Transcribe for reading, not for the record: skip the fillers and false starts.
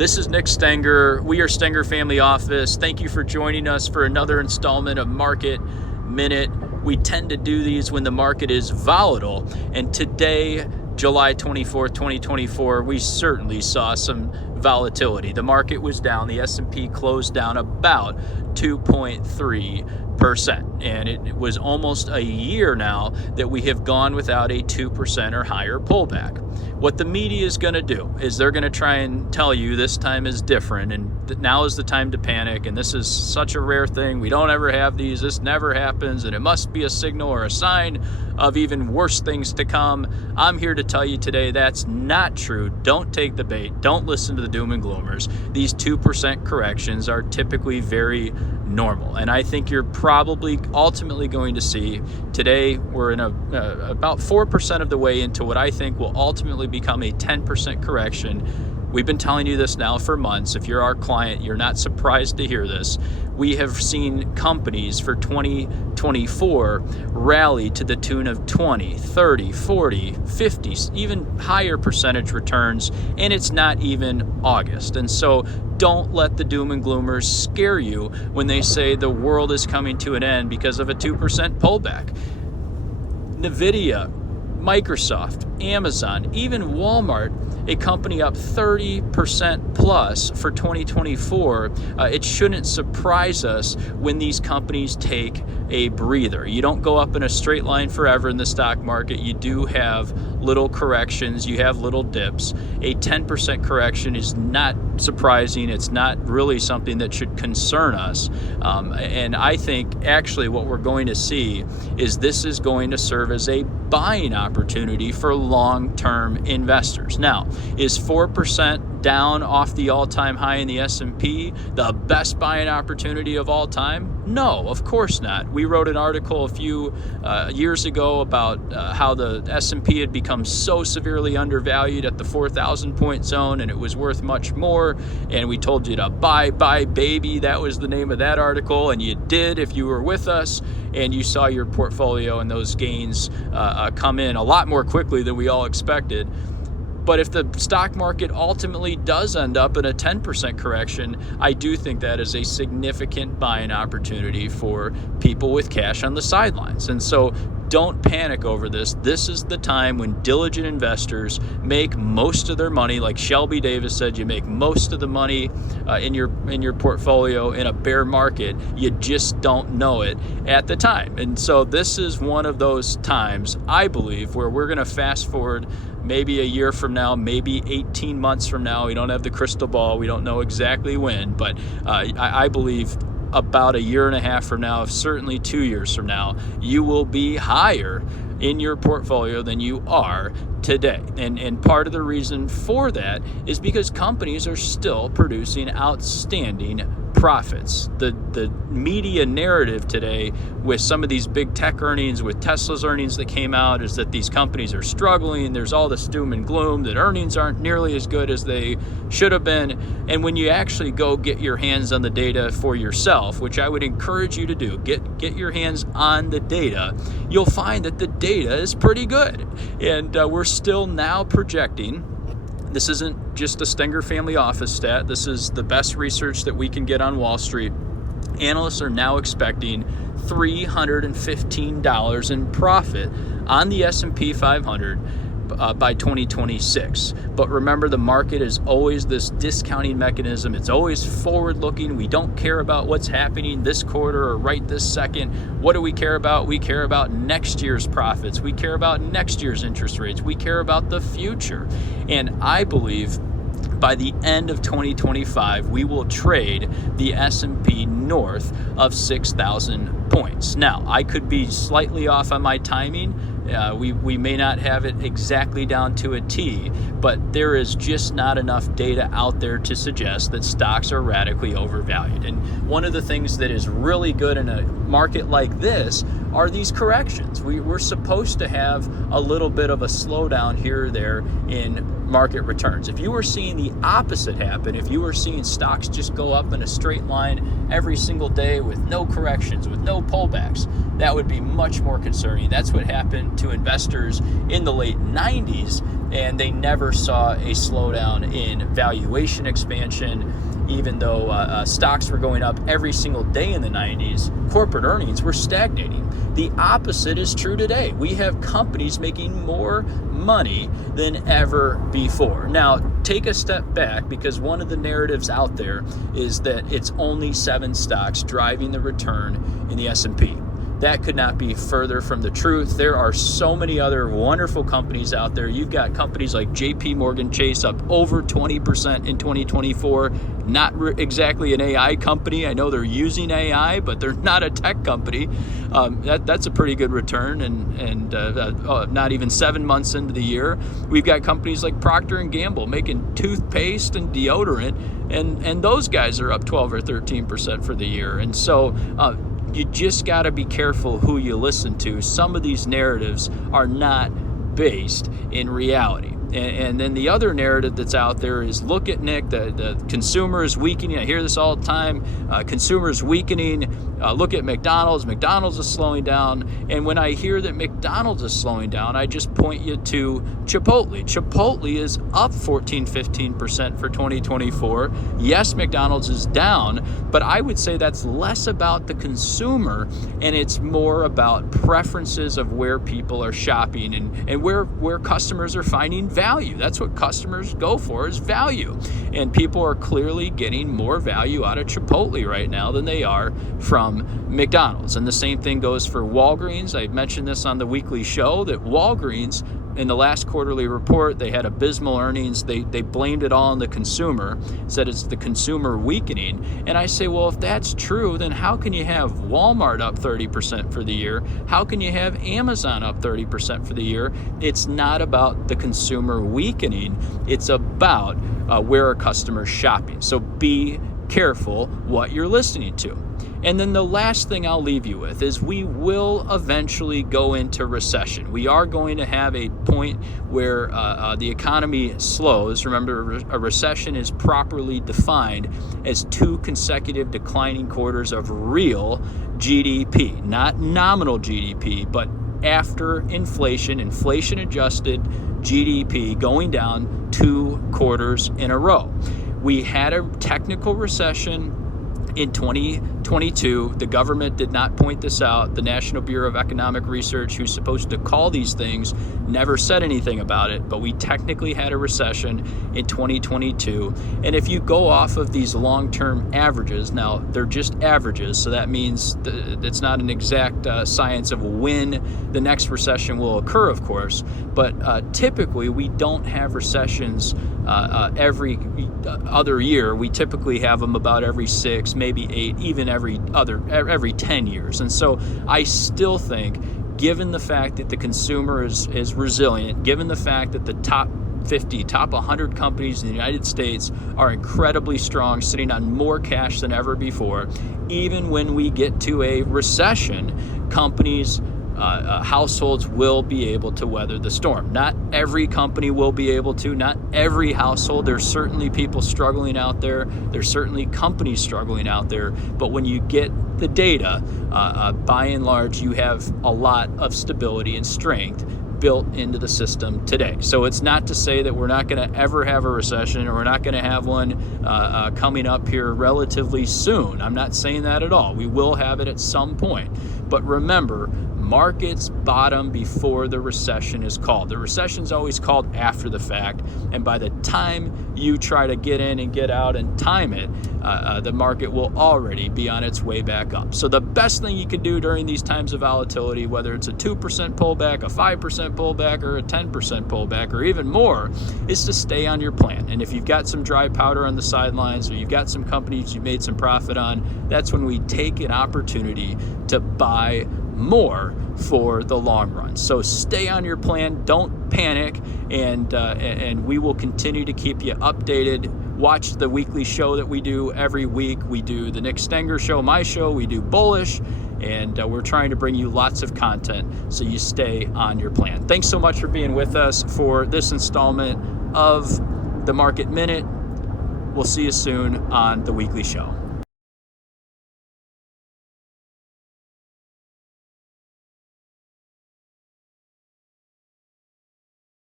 This is Nick Stenger. We are Stenger Family Office. Thank you for joining us for another installment of Market Minute. We tend to do these when the market is volatile, and today, July 24th, 2024, we certainly saw some volatility. The market was down. The S&P closed down about 2.3%, and it was almost a year now that we have gone without a 2% or higher pullback. What the media is going to do is they're going to try and tell you this time is different, and now is the time to panic, and this is such a rare thing. We don't ever have these. This never happens, and it must be a signal or a sign of even worse things to come. I'm here to tell you today that's not true. Don't take the bait. Don't listen to the doom and gloomers. These 2% corrections are typically very normal, and I think you're probably ultimately going to see today we're in about 4% of the way into what I think will ultimately become a 10% correction. We've been telling you this now for months. If you're our client, you're not surprised to hear this. We have seen companies for 2024 rally to the tune of 20, 30, 40, 50, even higher percentage returns, and it's not even August. And so don't let the doom and gloomers scare you when they say the world is coming to an end because of a 2% pullback. Nvidia, Microsoft, Amazon, even Walmart, a company up 30% plus for 2024, it shouldn't surprise us when these companies take a breather. You don't go up in a straight line forever in the stock market. You do have little corrections. You have little dips. A 10% correction is not surprising. It's not really something that should concern us. And I think actually what we're going to see is this is going to serve as a buying opportunity for long-term investors. Now, is 4% down off the all-time high in the S&P the best buying opportunity of all time? No, of course not. We wrote an article a few years ago about how the S&P had become so severely undervalued at the 4,000 point zone, and it was worth much more, and we told you to buy baby. That was the name of that article, and you did if you were with us, and you saw your portfolio and those gains come in a lot more quickly than we all expected. But if the stock market ultimately does end up in a 10% correction, I do think that is a significant buying opportunity for people with cash on the sidelines. And so don't panic over this. This is the time when diligent investors make most of their money. Like Shelby Davis said, you make most of the money in your portfolio in a bear market. You just don't know it at the time. And so this is one of those times, I believe, where we're going to fast forward maybe a year from now, maybe 18 months from now. We don't have the crystal ball. We don't know exactly when, but I believe about a year and a half from now, certainly 2 years from now, you will be higher in your portfolio than you are today. And part of the reason for that is because companies are still producing outstanding profits. The media narrative today with some of these big tech earnings, with Tesla's earnings that came out, is that these companies are struggling. There's all this doom and gloom that earnings aren't nearly as good as they should have been. And when you actually go get your hands on the data for yourself, which I would encourage you to do, get your hands on the data, you'll find that the data is pretty good. And we're still now projecting. This isn't just a Stenger Family Office stat. This is the best research that we can get on Wall Street. Analysts are now expecting $315 in profit on the S&P 500 by 2026. But remember, the market is always this discounting mechanism. It's always forward-looking. We don't care about what's happening this quarter or right this second. What do we care about? We care about next year's profits. We care about next year's interest rates. We care about the future. And I believe by the end of 2025, we will trade the S&P north of 6,000 points. Now, I could be slightly off on my timing. We may not have it exactly down to a T, but there is just not enough data out there to suggest that stocks are radically overvalued. And one of the things that is really good in a market like this are these corrections. We're supposed to have a little bit of a slowdown here or there in market returns. If you were seeing the opposite happen, if you were seeing stocks just go up in a straight line every single day with no corrections, with no pullbacks, that would be much more concerning. That's what happened to investors in the late 90s. and they never saw a slowdown in valuation expansion. Even though stocks were going up every single day in the 90s, corporate earnings were stagnating. The opposite is true today. We have companies making more money than ever before. Now, take a step back, because one of the narratives out there is that it's only 7 stocks driving the return in the S&P. That could not be further from the truth. There are so many other wonderful companies out there. You've got companies like JP Morgan Chase up over 20% in 2024. Not exactly an AI company. I know they're using AI, but they're not a tech company. That's a pretty good return, and not even 7 months into the year. We've got companies like Procter & Gamble making toothpaste and deodorant, and those guys are up 12 or 13% for the year. And so you just got to be careful who you listen to. Some of these narratives are not based in reality. And then the other narrative that's out there is, look at Nick, the consumer is weakening. I hear this all the time. Consumer is weakening. Look at McDonald's. McDonald's is slowing down. And when I hear that McDonald's is slowing down, I just point you to Chipotle. Chipotle is up 14-15% for 2024. Yes, McDonald's is down, but I would say that's less about the consumer, and it's more about preferences of where people are shopping and where customers are finding value. That's what customers go for, is value. And people are clearly getting more value out of Chipotle right now than they are from McDonald's. And the same thing goes for Walgreens. I mentioned this on the weekly show, that Walgreens, in the last quarterly report, they had abysmal earnings. They blamed it all on the consumer, said it's the consumer weakening. And I say, well, if that's true, then how can you have Walmart up 30% for the year? How can you have Amazon up 30% for the year? It's not about the consumer weakening. It's about where are customers shopping. So be careful what you're listening to. And then the last thing I'll leave you with is, we will eventually go into recession. We are going to have a point where the economy slows. Remember, a recession is properly defined as 2 consecutive declining quarters of real GDP, not nominal GDP, but after inflation adjusted GDP going down 2 quarters in a row. We had a technical recession in 2022. The government did not point this out. The National Bureau of Economic Research, who's supposed to call these things, never said anything about it, but we technically had a recession in 2022. And if you go off of these long-term averages, now they're just averages, so that means it's not an exact science of when the next recession will occur, of course, but typically we don't have recessions every other year. We typically have them about every 6, maybe 8, even every 10 years. And so I still think, given the fact that the consumer is resilient, given the fact that the top 50, top 100 companies in the United States are incredibly strong, sitting on more cash than ever before, even when we get to a recession, companies, households will be able to weather the storm. Not every company will be able to, not every household. There's certainly people struggling out there. There's certainly companies struggling out there. But when you get the data, by and large, you have a lot of stability and strength built into the system today. So it's not to say that we're not going to ever have a recession, or we're not going to have one coming up here relatively soon. I'm not saying that at all. We will have it at some point. But remember, markets bottom before the recession is called. The recession is always called after the fact, and by the time you try to get in and get out and time it, the market will already be on its way back up. So the best thing you can do during these times of volatility, whether it's a 2% pullback, a 5% pullback, or a 10% pullback, or even more, is to stay on your plan. And if you've got some dry powder on the sidelines, or you've got some companies you've made some profit on, that's when we take an opportunity to buy more for the long run. So stay on your plan, don't panic, and we will continue to keep you updated. Watch the weekly show that we do every week. We do the Nick Stenger show, my show, we do Bullish, and we're trying to bring you lots of content so you stay on your plan. Thanks so much for being with us for this installment of the Market Minute. We'll see you soon on the weekly show.